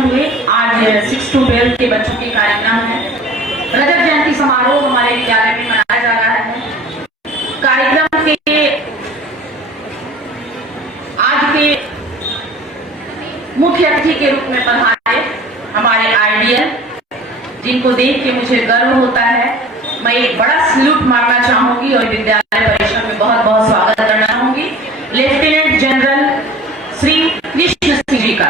कार्यक्रम हुए। आज 6 to 12 के बच्चों के कार्यक्रम है। रजत जयंती समारोह हमारे विद्यालय में मनाया जा रहा है। कार्यक्रम के आज के मुख्य अतिथि के रूप में पधारे हमारे आइडियल, जिनको देख के मुझे गर्व होता है। मैं एक बड़ा सल्यूट मारना चाहूंगी और विद्यालय परिसर में बहुत बहुत स्वागत करना चाहूंगी लेफ्टिनेंट जनरल श्री कृष्ण सिंह जी का।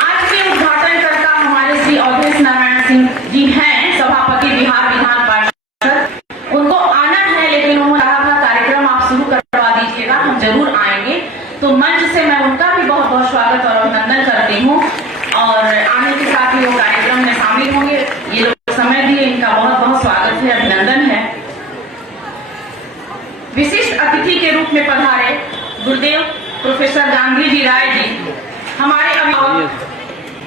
आज के उद्घाटनकर्ता हमारे श्री अवधेश नारायण सिंह जी हैं, सभापति बिहार विधान पार्षद। उनको आना है, लेकिन उन्होंने कहा था कार्यक्रम आप शुरू करवा दीजिएगा, हम जरूर आएंगे। तो मंच से मैं उनका भी बहुत बहुत स्वागत और अभिनंदन करती हूँ और आने के साथ ही वो कार्यक्रम में शामिल होंगे। ये लोग समय दिए, इनका बहुत बहुत स्वागत है, अभिनंदन है। विशिष्ट अतिथि के रूप में पधारे गुरुदेव प्रोफेसर गांधी जी राय जी, हमारे अभिभावक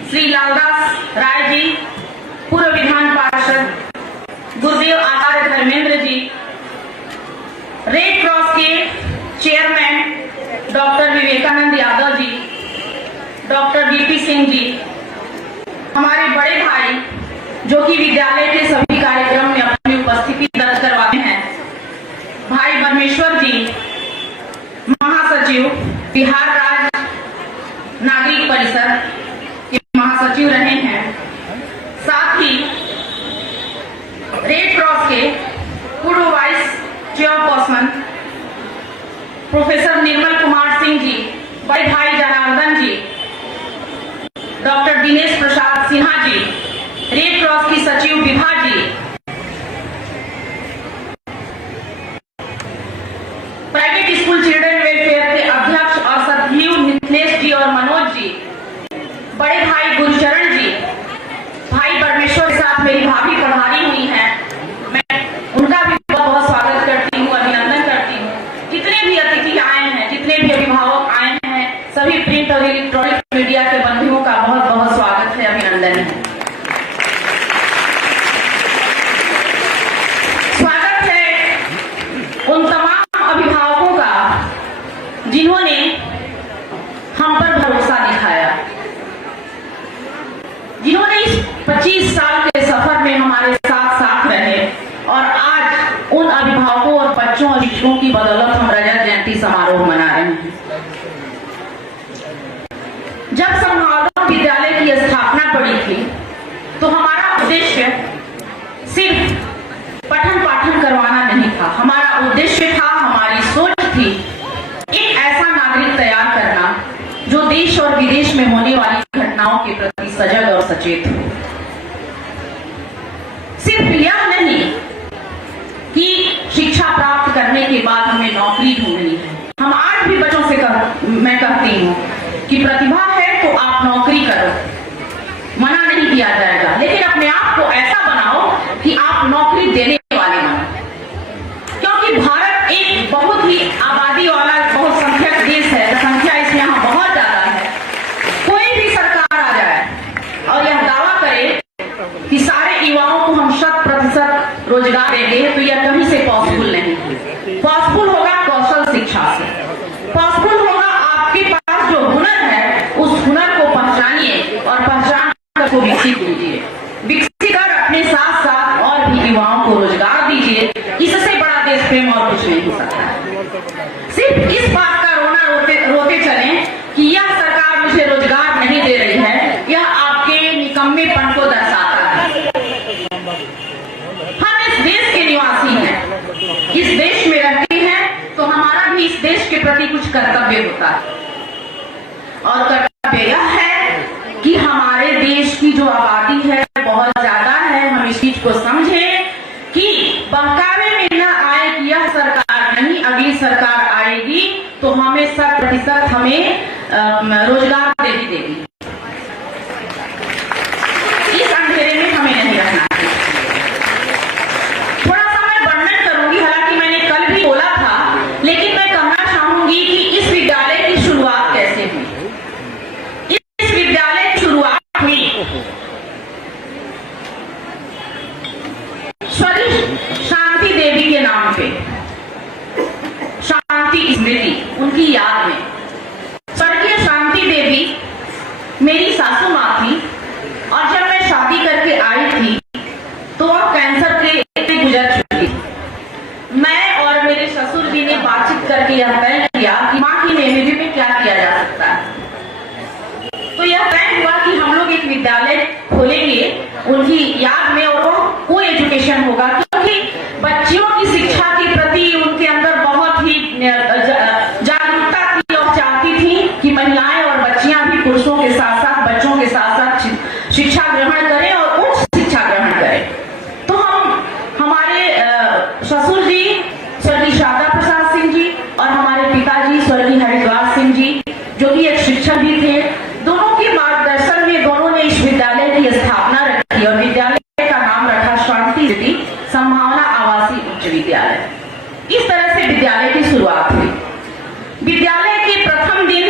श्री लालदास राय जी, पूर्व विधान पार्षद गुरुदेव आचार्य धर्मेंद्र जी, रेड क्रॉस के chairman doctor Vivekananda Yadav ji, doctor BP Singh ji, हमारे बड़े भाई जो कि विद्यालय के सभी कार्यक्रम में अपनी उपस्थिति दर्ज करवाते हैं, भाई परमेश्वर जी, महासचिव बिहार राज्य नागरिक परिषद के महासचिव रहे हैं। साथ ही रेड क्रॉस के पूर्व vice chairperson professor Nirmal Kumar Singh ji, बड़े भाई जनार्दन जी, doctor Dinesh Prasad Sinha ji, red cross की सचिव विभा जी, प्राइवेट स्कूल चिल्ड्रन वेलफेयर के अध्यक्ष और सचिव मिथिलेश जी और मनोज जी, बड़े भाई गुरुचरण जी, भाई परमेश्वर के साथ मेरी भाभी पधारी हुई हैं, मैं उनका भी बहुत बहुत स्वागत करती हूँ, अभिनंदन करती हूँ। जितने भी अतिथि आए हैं, जितने भी अभिभावक आए हैं, सभी प्रिंट और इलेक्ट्रॉनिक मीडिया के बंधुओं का बहुत बहुत स्वागत है, अभिनंदन है। स्वागत है उन तमाम अभिभावकों का जिन्होंने हम पर भरोसा दिखाया, जिन्होंने इस 25 साल के सफर में हमारे साथ साथ रहे और आज उन अभिभावकों और बच्चों और शिक्षकों की बदौलत हम रजत जयंती समारोह मना रहे हैं। जब संभावना विद्यालय की स्थापना पड़ी थी तो हमारा उद्देश्य सिर्फ पठन पाठन करवाना नहीं था। हमारा उद्देश्य था, हमारी सोच थी, एक ऐसा नागरिक तैयार करना जो देश और विदेश में होने वाली घटनाओं के प्रति सजग और सचेत हो। सिर्फ यह नहीं कि शिक्षा प्राप्त करने के बाद हमें नौकरी ढूंढनी है। हम आज भी बच्चों से मैं कहती हूँ कि प्रतिभा है तो आप नौकरी करो, मना नहीं किया जाएगा, लेकिन अपने आप को ऐसा बनाओ कि आप नौकरी देने वाले बनो। क्योंकि भारत एक बहुत ही आबादी वाला बहुत संख्यक देश है, संख्या इसमें यहाँ बहुत ज्यादा है। कोई भी सरकार आ जाए और यह दावा करे कि सारे युवाओं को हम 100% रोजगार देंगे, तो यह कहीं से पॉसिबल नहीं। पॉसिबल होगा कौशल शिक्षा से, पॉसिबल होगा आपके पास जो हुनर है उस हुनर को पहचानिए और पहचान कर को विकसित कीजिए। विकसित कर अपने साथ साथ और भी युवाओं को रोजगार दीजिए। इससे बड़ा देश प्रेम और कुछ नहीं हो सकता। सिर्फ इस बात का रोते चलें कि यह सरकार मुझे रोजगार नहीं दे रही है, यह आपके निकम्मेपन को दर्शाता है। हम इस देश के निवासी हैं, इस देश में रहते हैं, तो हमारा भी इस देश के प्रति कुछ कर्तव्य होता है और कर्तव्य यह है कि हमारे देश की जो आबादी है बहुत ज्यादा है। हम इस चीज को समझें कि बहकावे में न आए कि यह सरकार नहीं, अगली सरकार आएगी तो हमें 100% हमें रोजगार देगी। इस अंधेरे में हमें नहीं रहना। थोड़ा सा मैं वर्णन करूंगी, हालांकि मैंने कल भी बोला था, लेकिन मैं कहना चाहूंगी कि इस विद्यालय की शुरुआत कैसे हुई। इस विद्यालय की शुरुआत हुई शांति देवी के नाम पे, शांति स्मृति उनकी याद में। स्वर्गीय शांति देवी जी ने बातचीत करके यह तय किया कि माँ की मेमोरी में क्या किया जा सकता है। तो यह तय हुआ कि हम लोग एक विद्यालय खोलेंगे उनकी याद में, और वो को एजुकेशन होगा, क्योंकि बच्चियों की शिक्षा के प्रति उनके अंदर बहुत ही जागरूकता थी और चाहती थी कि महिलाएं और बच्चियां भी पुरुषों के साथ साथ, बच्चों के साथ साथ शिक्षा ग्रहण करें और उच्च शिक्षा ग्रहण करें। तो हमारे ससुर जी स्वर्गीय शारदा प्रसाद सिंह जी और हमारे पिताजी स्वर्गीय हरिद्वार सिंह जी, जो कि एक शिक्षक भी थे, दोनों के मार्गदर्शन में दोनों ने इस विद्यालय की स्थापना रखी और विद्यालय का नाम रखा शांति सिटी संभावना आवासीय उच्च विद्यालय। इस तरह से विद्यालय की शुरुआत हुई। विद्यालय के प्रथम दिन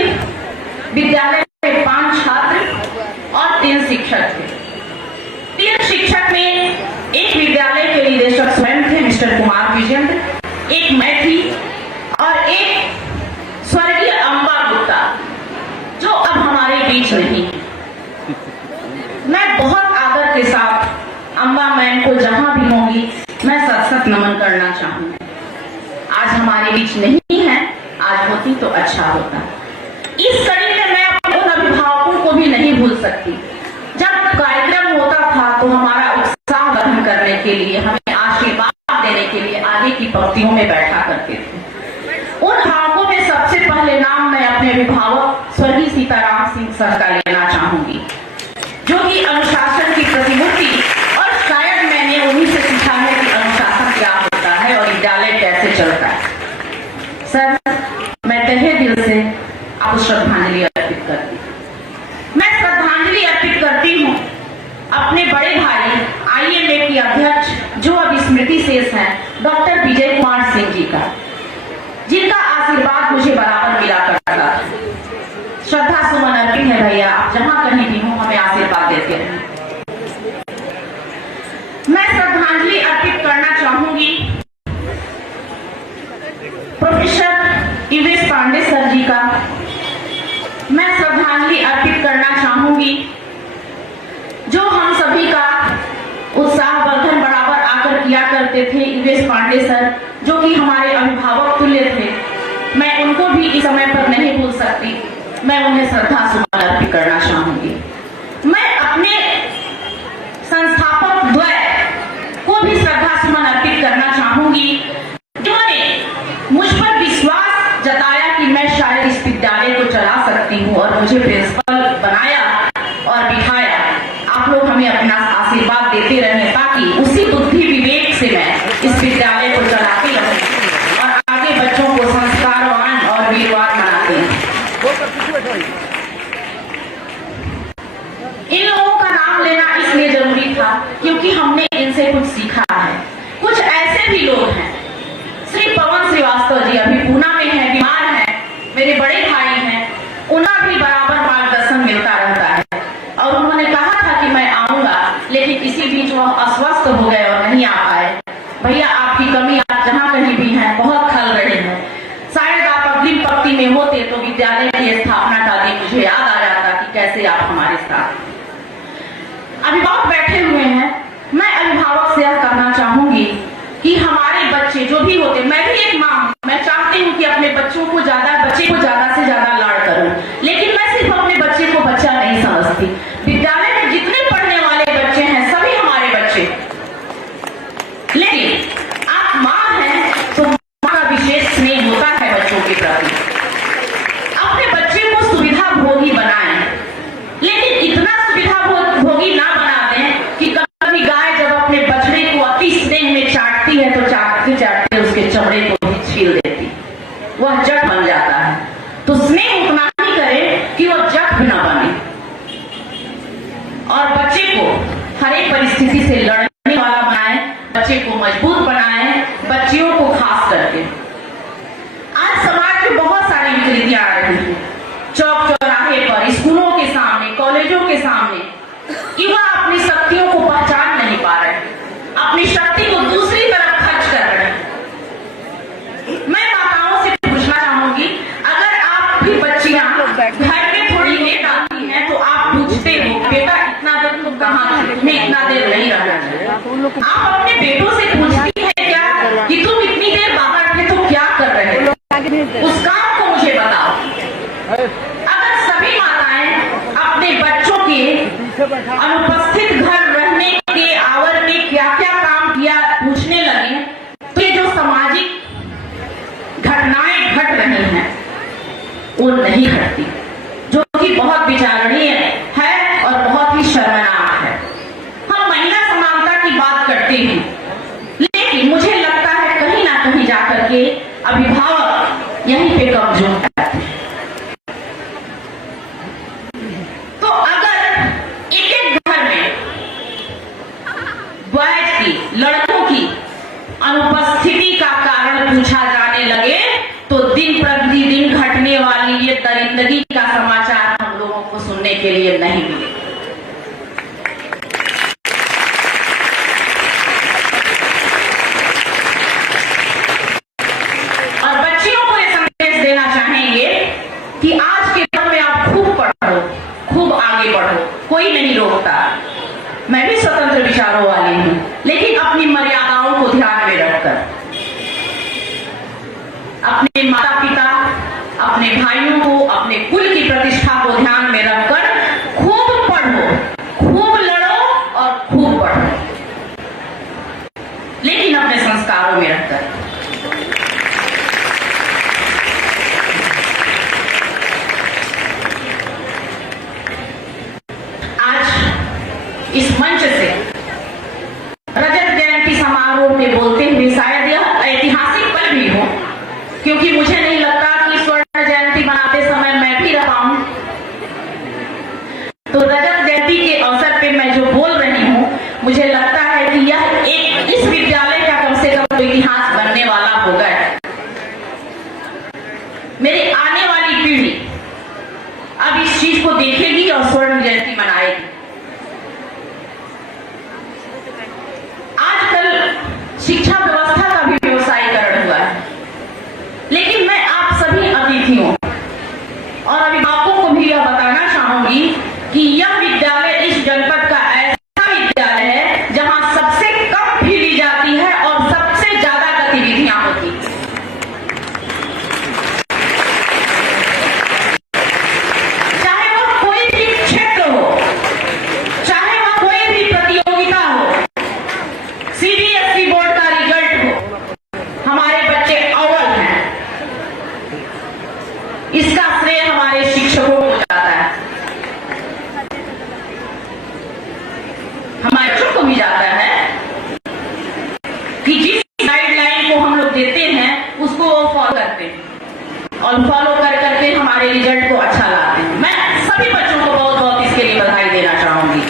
विद्यालय में 5 छात्र और 3 शिक्षक थे। 3 शिक्षक में एक विद्यालय के निदेशक स्वयं थे मिस्टर कुमार विजेंद्र, एक मैं थी और एक स्वर्गीय अम्बा गुप्ता, जो अब हमारे बीच नहीं है। मैं बहुत आदर के साथ अम्बा मैम को जहां भी होंगी मैं सत नमन करना चाहूंगी। आज हमारे बीच नहीं है, आज होती तो अच्छा होता। इस कड़ी में मैं उन अभिभावकों को भी नहीं भूल सकती। जब कार्यक्रम होता था तो हमारा उत्साह वर्धन करने के लिए, हमें आशीर्वाद देने के लिए आगे की पंक्तियों में बैठा करते थे। उन अभिभावकों में सबसे पहले नाम मैं अपने अभिभावक स्वर्गीय सीताराम सिंह सर का लेना चाहूंगी, जो कि अनुशासन की प्रतिमूर्ति, और शायद मैंने उन्हीं से सीखा है कि अनुशासन क्या होता है और विद्यालय कैसे चलता है। सर, मैं तहे दिल से आपको श्रद्धांजलि अर्पित करती हूँ। मैं श्रद्धांजलि अर्पित करती हूँ अपने बड़े भाई IMA के अध्यक्ष, जो अब स्मृति शेष हैं, डॉक्टर विजय कुमार सिंह जी का, जिनका आशीर्वाद मुझे बराबर मिला करता था। श्रद्धा सुमन अर्पित है भैया, आप जहां कहीं भी हो हमें आशीर्वाद देते हैं। मैं श्रद्धांजलि अर्पित करना चाहूंगी प्रोफेसर यूएस पांडे सर जी का। मैं श्रद्धांजलि अर्पित करना चाहूंगी जो हम सभी का उत्साह वर्धन बराबर आकर किया करते थे, यूएस पांडे सर, जो कि हमारे अभिभावक तुल्य थे। मैं उनको भी इस समय पर नहीं भूल सकती, मैं उन्हें श्रद्धा सुमन अर्पित करना चाहूंगी। मैं अपने संस्थापक द्वय को भी श्रद्धा सुमन अर्पित करना चाहूंगी, जिन्होंने मुझ पर विश्वास जताया कि मैं शायद इस विद्यालय को चला सकती हूँ और मुझे प्रिंसिपल बनाया और बिठाया। आप लोग हमें अपना आशीर्वाद देते रहे ताकि उसी बुद्धि विवेक से मैं इस विद्यालय को चलाती रहूं और आगे बच्चों को संस्कारवान और वीरवान बनाते हैं। इन लोगों का नाम लेना इसलिए जरूरी था क्योंकि हमने इनसे कुछ सीखा है। कुछ ऐसे भी लोग हैं, श्री पवन श्रीवास्तव जी अभी पूना में हैं, बीमार हैं, मेरे बड़े भाई हैं, उनका भी बराबर मार्गदर्शन मिलता रहता है। और उन्होंने कहा था कि मैं आऊंगा, लेकिन इसी बीच वह अस्वस्थ हो गए और नहीं आ पाए। भैया, आपकी कमी आप जहां कहीं भी हैं बहुत खल रहे हैं। शायद आप अग्रिम पंक्ति में होते तो विद्यालय की स्थापना का दिन मुझे याद आ जाता कि कैसे आप हमारे साथ। अभिभावक बैठे हुए हैं, मैं अभिभावक से यह कहना चाहूंगी कि हमारे बच्चे जो भी होते, मैं भी एक मां हूं, मैं चाहती हूँ कि अपने बच्चे को ज्यादा से ज्यादा लाड़ करूं, लेकिन मैं सिर्फ अपने बच्चे को बच्चा नहीं समझती। विद्यालय में जितने पढ़ने वाले बच्चे हैं सभी हमारे बच्चे, लेकिन आप मां हैं तो मां का विशेष स्नेह होता है बच्चों के प्रति। अपने बच्चे को सुविधा भोगी बनाएं, लेकिन इतना सुविधा भोगी ना बना दें कि कभी गाय जब अपने बछड़े को अति स्नेह में चाटती है तो चाटते चाटते उसके चमड़े को भी छील देती, वह जट बन जाता है। तो स्नेह उतना ही करें कि वह जट न बने और बच्चे को हर एक परिस्थिति से लड़ने वाला बनाए, बच्चे को मजबूत बनाए, बच्चियों को खास करके। आज समाज में बहुत सारी विकृतियां आ रही हैं, चौक चौराहे पर, स्कूलों के सामने, कॉलेजों के सामने, कि वह अपनी शक्तियों को पहचान नहीं पा रहे, अपनी शक्ति को दूसरी तरफ खर्च कर रहे हैं। मैं माताओं से पूछना चाहूंगी, अगर आप भी बच्चियां घर में थोड़ी लेट आती हैं तो आप पूछते हो बेटा इतना देर तुम कहाँ थे, तुम्हें इतना देर नहीं रहना चाहिए। आप अपने बेटों से पूछती है क्या कि तुम इतनी देर बाहर थे तो क्या कर रहे घटनाएं घट रही हैं वो नहीं घटती, जो कि बहुत विचारणीय है और बहुत ही शर्मनाक है। हम महिला समानता की बात करते हैं, लेकिन मुझे लगता है कहीं ना कहीं जाकर के अभिभावक यहीं पे कमजोर रहते हैं। तो अगर एक एक घर में बॉयज की, लड़कों की अनुपस्थिति का कारण पूछा जाने लगे तो दिन प्रतिदिन घटने वाली ये दरिंदगी का समाचार हम लोगों को सुनने के लिए नहीं मिले। और बच्चियों को ये संदेश देना चाहेंगे कि आज के दौर में आप खूब पढ़ो, खूब आगे बढ़ो, कोई नहीं रोकता। मैं भी स्वतंत्र विचारों वाली हूं, लेकिन अपनी मर्यादाओं को ध्यान में रखकर, अपने माता पिता, अपने भाइयों को, अपने कुल की प्रतिष्ठा को ध्यान में रखकर खूब पढ़ो, खूब लड़ो और खूब पढ़ो, लेकिन अपने संस्कारों में रखकर। आज इस मंच से रजत जयंती समारोह में बोलते हुए शायद यह ऐतिहासिक पल भी हो, क्योंकि मुझे नहीं लगता कि स्वर्ण जयंती मनाते समय मैं भी रहा हूं। तो रजत जयंती के अवसर पे मैं जो बोल रही हूं, मुझे लगता है कि यह एक इस विद्यालय का कम से कम इतिहास बनने वाला होगा। मेरी आने वाली पीढ़ी अब इस चीज को देखेगी और स्वर्ण जयंती मनाएगी। आजकल शिक्षा व्यवस्था का भी व्यवसायीकरण हुआ है, लेकिन मैं आप सभी अतिथियों और अभिभावकों को भी यह बताना चाहूंगी कि यह विद्यालय इस जनपद का ऐसा विद्यालय है जहां सबसे कम फी ली जाती है और सबसे ज्यादा गतिविधियां होती हैं। चाहे वह कोई भी क्षेत्र हो, चाहे वह कोई भी प्रतियोगिता हो, सीबीएसई बोर्ड का रिजल्ट हो, हमारे बच्चे अव्वल हैं। इसका श्रेय हमारे शिक्षकों को जाता है, हमारे बच्चों को भी जाता है कि जिस गाइडलाइन को हम लोग देते हैं उसको वो फॉलो करते हैं और फॉलो कर करके हमारे रिजल्ट को अच्छा लाते हैं। मैं सभी बच्चों को बहुत बहुत इसके लिए बधाई देना चाहूंगी।